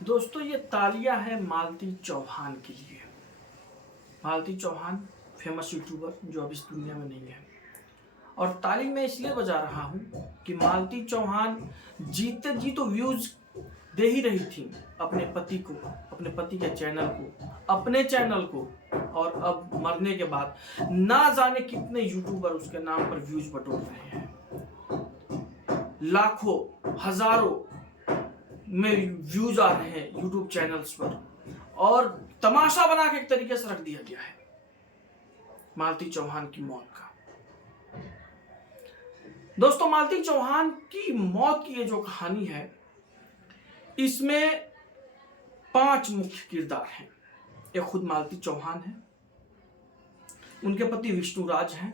दोस्तों ये तालियां है मालती चौहान के लिए। मालती चौहान फेमस यूट्यूबर जो अब इस दुनिया में नहीं है। और ताली मैं इसलिए बजा रहा हूं कि मालती चौहान जीते जी तो व्यूज दे ही रही थी अपने पति को, अपने पति के चैनल को, अपने चैनल को। और अब मरने के बाद ना जाने कितने यूट्यूबर उसके नाम पर व्यूज बटोर रहे हैं। लाखों हजारों में व्यूज आ रहे हैं यूट्यूब चैनल्स पर और तमाशा बना के एक तरीके से रख दिया गया है मालती चौहान की मौत का। दोस्तों मालती चौहान की मौत की ये जो कहानी है इसमें 5 मुख्य किरदार हैं। एक खुद मालती चौहान है, उनके पति विष्णुराज हैं,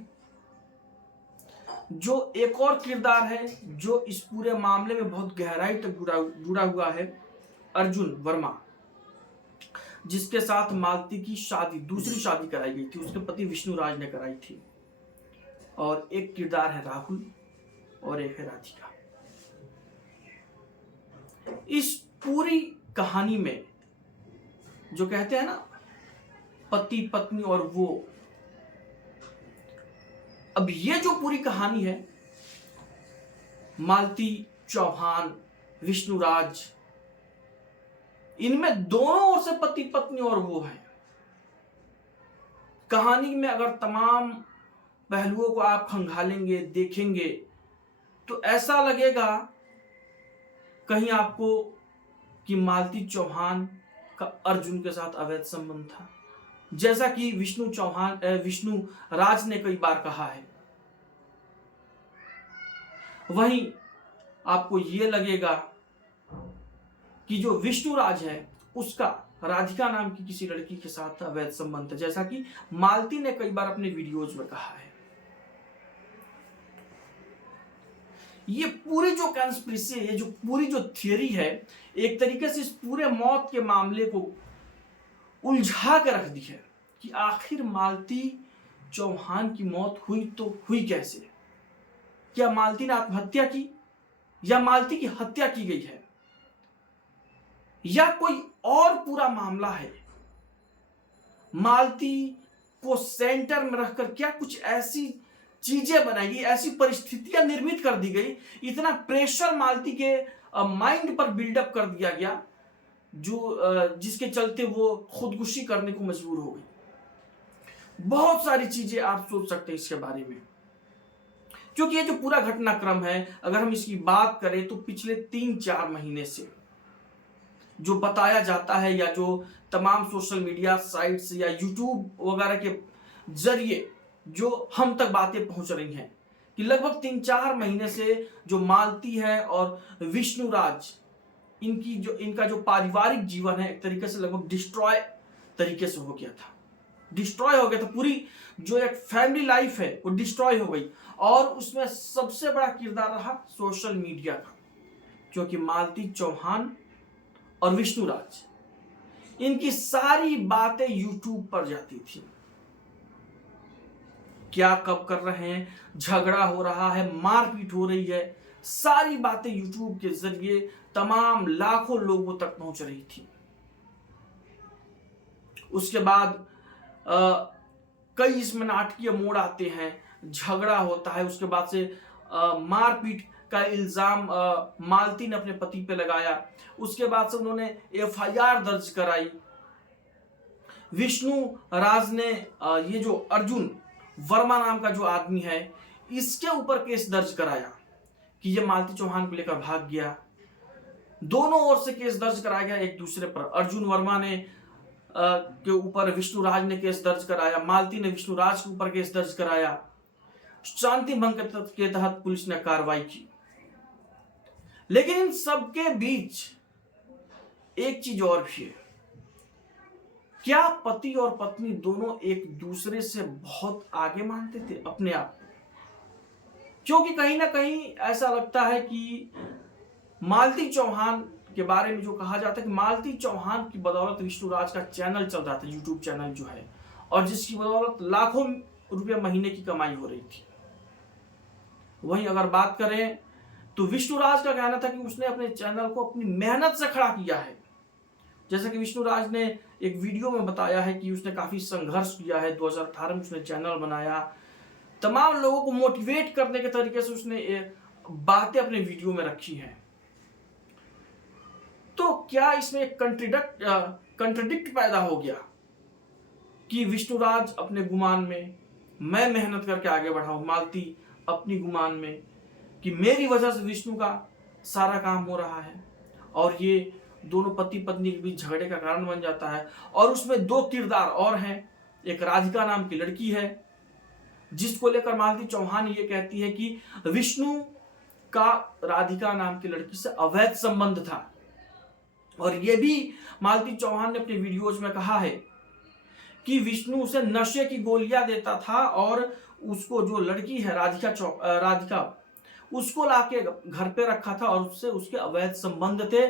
जो एक और किरदार है जो इस पूरे मामले में बहुत गहराई तक जुड़ा हुआ है, अर्जुन वर्मा, जिसके साथ मालती की शादी, दूसरी शादी कराई गई थी, उसके पति विष्णुराज ने कराई थी। और एक किरदार है राहुल और एक है राधिका। इस पूरी कहानी में जो कहते हैं ना पति पत्नी और वो, अब ये जो पूरी कहानी है मालती चौहान, विष्णुराज, इनमें दोनों ओर से पति पत्नी और वो है। कहानी में अगर तमाम पहलुओं को आप खंगालेंगे, देखेंगे तो ऐसा लगेगा कहीं आपको कि मालती चौहान का अर्जुन के साथ अवैध संबंध था, जैसा कि विष्णु राज ने कई बार कहा है। वहीं आपको यह लगेगा कि जो विष्णुराज है उसका राधिका नाम की किसी लड़की के साथ अवैध संबंध है, जैसा कि मालती ने कई बार अपने वीडियोज में कहा है। ये पूरी जो कंस्पिरेसी है, ये जो पूरी जो थियरी है, एक तरीके से इस पूरे मौत के मामले को उलझा कर रख दी है कि आखिर मालती चौहान की मौत हुई तो हुई कैसे? क्या मालती ने आत्महत्या की या मालती की हत्या की गई है या कोई और पूरा मामला है? मालती को सेंटर में रखकर क्या कुछ ऐसी चीजें बनाई गई, ऐसी परिस्थितियां निर्मित कर दी गई, इतना प्रेशर मालती के माइंड पर बिल्डअप कर दिया गया जो जिसके चलते वो खुदकुशी करने को मजबूर हो गई। बहुत सारी चीजें आप सोच सकते हैं इसके बारे में, क्योंकि ये जो पूरा घटनाक्रम है अगर हम इसकी बात करें तो पिछले 3-4 महीने से जो बताया जाता है या जो तमाम सोशल मीडिया साइट्स या यूट्यूब वगैरह के जरिए जो हम तक बातें पहुंच रही हैं कि लगभग 3-4 महीने से जो मालती है और विष्णुराज, इनका जो पारिवारिक जीवन है एक तरीके से लगभग डिस्ट्रॉय तरीके से हो गया था। डिस्ट्रॉय हो गया था, पूरी जो एक फैमिली लाइफ है वो डिस्ट्रॉय हो गई। और उसमें सबसे बड़ा किरदार रहा सोशल मीडिया का, क्योंकि मालती चौहान और विष्णुराज, इनकी सारी बातें यूट्यूब पर जाती थी। क्या कब कर रहे हैं, झगड़ा हो रहा है, मारपीट हो रही है, सारी बातें यूट्यूब के जरिए तमाम लाखों लोगों तक पहुंच रही थी। उसके बाद कई इसमें नाटकीय मोड़ आते हैं, झगड़ा होता है, उसके बाद से मारपीट का इल्जाम मालती ने अपने पति पे लगाया। उसके बाद से उन्होंने एफआईआर दर्ज कराई। विष्णु राज ने ये जो अर्जुन वर्मा नाम का जो आदमी है इसके ऊपर केस दर्ज कराया कि ये मालती चौहान को लेकर भाग गया। दोनों ओर से केस दर्ज कराया गया एक दूसरे पर। अर्जुन वर्मा ने के ऊपर विष्णुराज ने केस दर्ज कराया, मालती ने विष्णुराज के ऊपर केस दर्ज कराया। शांति भंग के तहत पुलिस ने कार्रवाई की। लेकिन इन सबके बीच एक चीज और भी है, क्या पति और पत्नी दोनों एक दूसरे से बहुत आगे मानते थे अपने आप को? क्योंकि कहीं ना कहीं ऐसा लगता है कि मालती चौहान के बारे में जो कहा जाता है कि मालती चौहान की बदौलत विष्णुराज का चैनल चल रहा था, यूट्यूब चैनल जो है, और जिसकी बदौलत लाखों रुपए महीने की कमाई हो रही थी। वहीं अगर बात करें तो विष्णुराज का कहना था कि उसने अपने चैनल को अपनी मेहनत से खड़ा किया है, जैसा कि विष्णुराज ने एक वीडियो में बताया है कि उसने काफी संघर्ष किया है, 2018 में उसने चैनल बनाया, तमाम लोगों को मोटिवेट करने के तरीके से उसने बातें अपने वीडियो में रखी हैं। तो क्या इसमें एक कंट्रडिक्ट पैदा हो गया कि विष्णुराज अपने गुमान में, मैं मेहनत करके आगे बढ़ा हूं, मालती अपनी गुमान में कि मेरी वजह से विष्णु का सारा काम हो रहा है, और ये दोनों पति पत्नी के बीच झगड़े का कारण बन जाता है। और उसमें दो किरदार और हैं, एक राधिका नाम की लड़की है जिसको लेकर मालती चौहान ये कहती है कि विष्णु का राधिका नाम की लड़की से अवैध संबंध था। और ये भी मालती चौहान ने अपने वीडियोज में कहा है कि विष्णु उसे नशे की गोलियां देता था और उसको जो लड़की है राधिका उसको लाके घर पे रखा था और उससे उसके अवैध संबंध थे।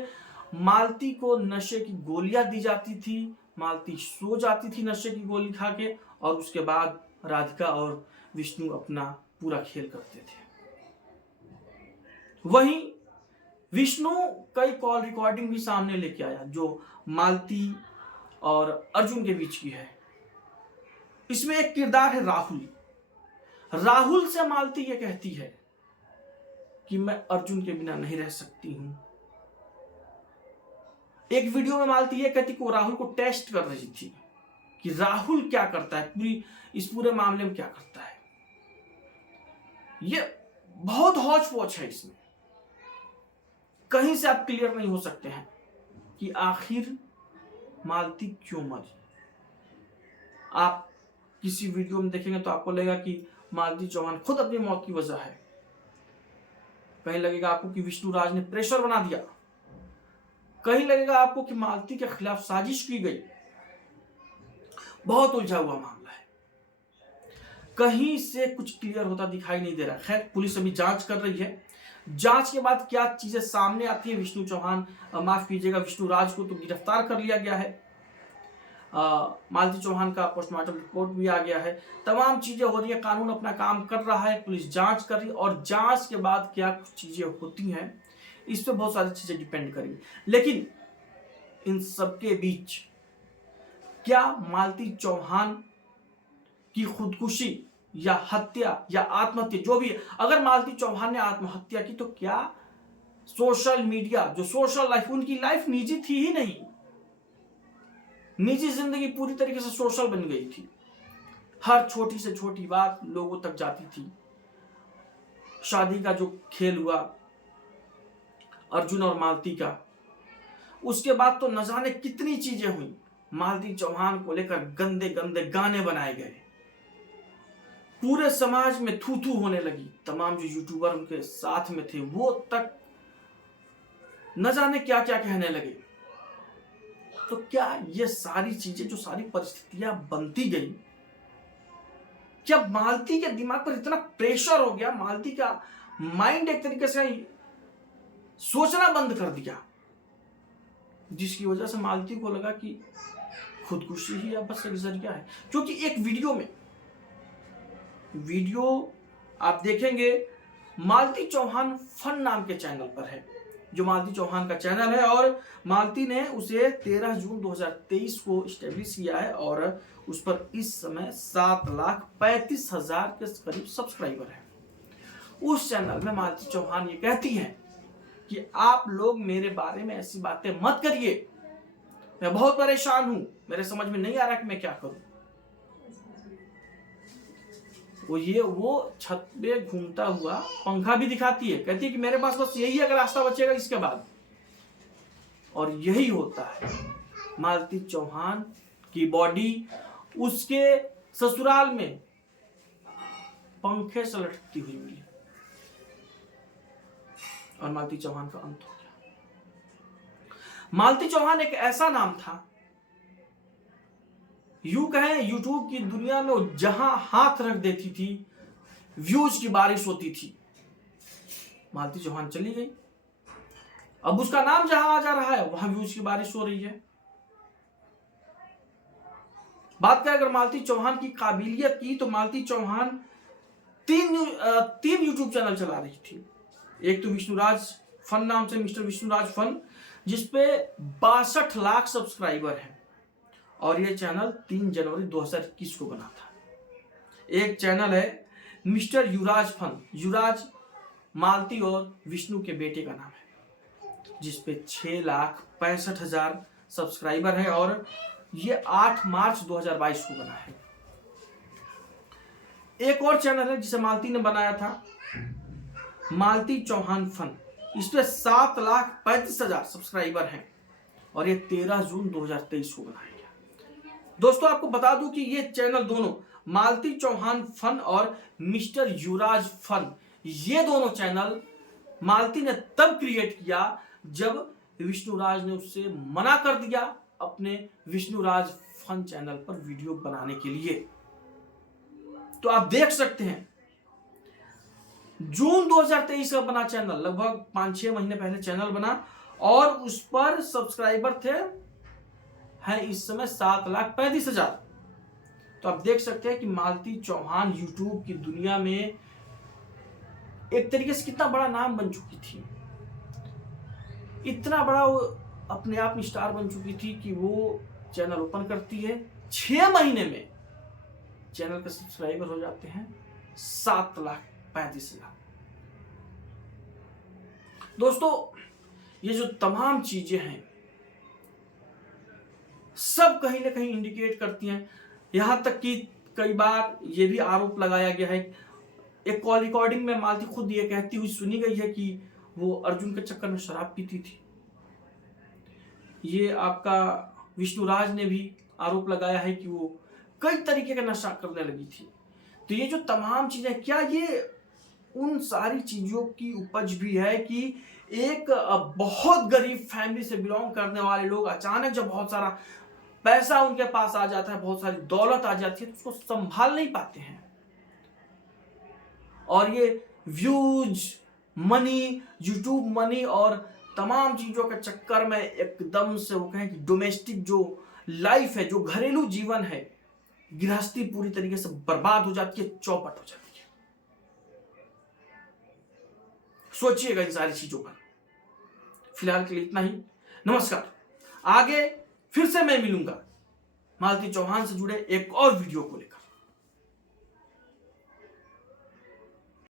मालती को नशे की गोलियां दी जाती थी, मालती सो जाती थी नशे की गोली खा के, और उसके बाद राधिका और विष्णु अपना पूरा खेल करते थे। वहीं विष्णु कई कॉल रिकॉर्डिंग भी सामने लेके आया जो मालती और अर्जुन के बीच की है। इसमें एक किरदार है राहुल से मालती ये कहती है कि मैं अर्जुन के बिना नहीं रह सकती हूं। एक वीडियो में मालती ये कहती कि वो राहुल को टेस्ट कर रही थी कि राहुल क्या करता है, इस पूरे मामले में क्या करता है। ये बहुत हौच पौच है, इसमें कहीं से आप क्लियर नहीं हो सकते हैं कि आखिर मालती क्यों मरी। आप किसी वीडियो में देखेंगे तो आपको लगेगा कि मालती चौहान खुद अपनी मौत की वजह है, कहीं लगेगा आपको कि विष्णुराज ने प्रेशर बना दिया, कहीं लगेगा आपको कि मालती के खिलाफ साजिश की गई। बहुत उलझा हुआ मामला है, कहीं से कुछ क्लियर होता दिखाई नहीं दे रहा। खैर, पुलिस अभी जांच कर रही है, जांच के बाद क्या चीजें सामने आती है। विष्णुराज को तो गिरफ्तार कर लिया गया है, मालती चौहान का पोस्टमार्टम रिपोर्ट भी आ गया है, तमाम चीजें हो रही है, कानून अपना काम कर रहा है, पुलिस जांच कर रही है, और जांच के बाद क्या कुछ चीजें होती हैं इस पे बहुत सारी चीजें डिपेंड करेंगी। लेकिन इन सबके बीच क्या मालती चौहान की खुदकुशी या हत्या या आत्महत्या, जो भी है, अगर मालती चौहान ने आत्महत्या की तो क्या सोशल मीडिया, जो सोशल लाइफ, उनकी लाइफ निजी थी ही नहीं, निजी जिंदगी पूरी तरीके से सोशल बन गई थी। हर छोटी से छोटी बात लोगों तक जाती थी। शादी का जो खेल हुआ अर्जुन और मालती का, उसके बाद तो न जाने कितनी चीजें हुई। मालती चौहान को लेकर गंदे गंदे गाने बनाए गए, पूरे समाज में थू थू होने लगी। तमाम जो यूट्यूबर उनके साथ में थे वो तक न जाने क्या क्या कहने लगे। तो क्या ये सारी चीजें, जो सारी परिस्थितियां बनती गई, क्या मालती के दिमाग पर इतना प्रेशर हो गया, मालती का माइंड एक तरीके से सोचना बंद कर दिया, जिसकी वजह से मालती को लगा कि खुदकुशी ही अब बस एक जरिया है। क्योंकि एक वीडियो आप देखेंगे, मालती चौहान फन नाम के चैनल पर है, जो मालती चौहान का चैनल है, और मालती ने उसे 13 जून 2023 को स्टैब्लिश किया है, और उस पर इस समय 7,35,000 के करीब सब्सक्राइबर है। उस चैनल में मालती चौहान ये कहती है कि आप लोग मेरे बारे में ऐसी बातें मत करिए, मैं बहुत परेशान हूं, मेरे समझ में नहीं आ रहा कि मैं क्या करूं। वो छत पे घूमता हुआ पंखा भी दिखाती है, कहती है कि मेरे पास बस यही अगर रास्ता बचेगा इसके बाद। और यही होता है, मालती चौहान की बॉडी उसके ससुराल में पंखे से लटकती हुई मिली, और मालती चौहान का अंत हो गया। मालती चौहान एक ऐसा नाम था, यूं कहें यूट्यूब की दुनिया में वो जहां हाथ रख देती थी व्यूज की बारिश होती थी। मालती चौहान चली गई, अब उसका नाम जहां आ जा रहा है वहां व्यूज की बारिश हो रही है। बात करें अगर मालती चौहान की काबिलियत की, तो मालती चौहान तीन यूट्यूब चैनल चला रही थी। एक तो विष्णुराज फन नाम से, मिस्टर विष्णुराज फन, जिसपे 62 लाख सब्सक्राइबर हैं और ये चैनल 3 जनवरी 2021 को बना था। एक चैनल है मिस्टर युवराज फन, युवराज मालती और विष्णु के बेटे का नाम है, जिसपे 6,65,000 सब्सक्राइबर है और ये 8 मार्च 2022 को बना है। एक और चैनल है जिसे मालती ने बनाया था, मालती चौहान फन, इसपे 7,35,000 सब्सक्राइबर हैं और ये 13 जून 2023 को बनाया गया। दोस्तों आपको बता दूं कि ये चैनल दोनों मालती चौहान फन और मिस्टर युवराज फन, ये दोनों चैनल मालती ने तब क्रिएट किया जब विष्णुराज ने उससे मना कर दिया अपने विष्णुराज फन चैनल पर वीडियो बनाने के लिए। तो आप देख सकते हैं जून 2023 का बना चैनल, लगभग 5-6 महीने पहले चैनल बना और उस पर सब्सक्राइबर थे हैं इस समय 7,35,000। तो आप देख सकते हैं कि मालती चौहान यूट्यूब की दुनिया में एक तरीके से कितना बड़ा नाम बन चुकी थी, इतना बड़ा वो अपने आप में स्टार बन चुकी थी कि वो चैनल ओपन करती है, 6 महीने में चैनल के सब्सक्राइबर हो जाते हैं 7,35,000। दोस्तों ये जो तमाम चीजें हैं सब कहीं ना कहीं इंडिकेट करती हैं, यहां तक कि कई बार ये भी आरोप लगाया गया है, एक कॉल रिकॉर्डिंग में मालती खुद ये कहती हुई सुनी गई है कि वो अर्जुन के चक्कर में शराब पीती थी। ये आपका विष्णुराज ने भी आरोप लगाया है कि वो कई तरीके का नशा करने लगी थी। तो ये जो तमाम चीजें, क्या ये उन सारी चीजों की उपज भी है कि एक बहुत गरीब फैमिली से बिलोंग करने वाले लोग अचानक जब बहुत सारा पैसा उनके पास आ जाता है, बहुत सारी दौलत आ जाती है, तो उसको संभाल नहीं पाते हैं और ये व्यूज मनी, यूट्यूब मनी और तमाम चीजों के चक्कर में एकदम से वो कहें कि डोमेस्टिक जो लाइफ है, जो घरेलू जीवन है, गृहस्थी पूरी तरीके से बर्बाद हो जाती है, चौपट हो जाती है। सोचिएगा इन सारी चीजों पर। फिलहाल के लिए इतना ही, नमस्कार। आगे फिर से मैं मिलूंगा मालती चौहान से जुड़े एक और वीडियो को लेकर।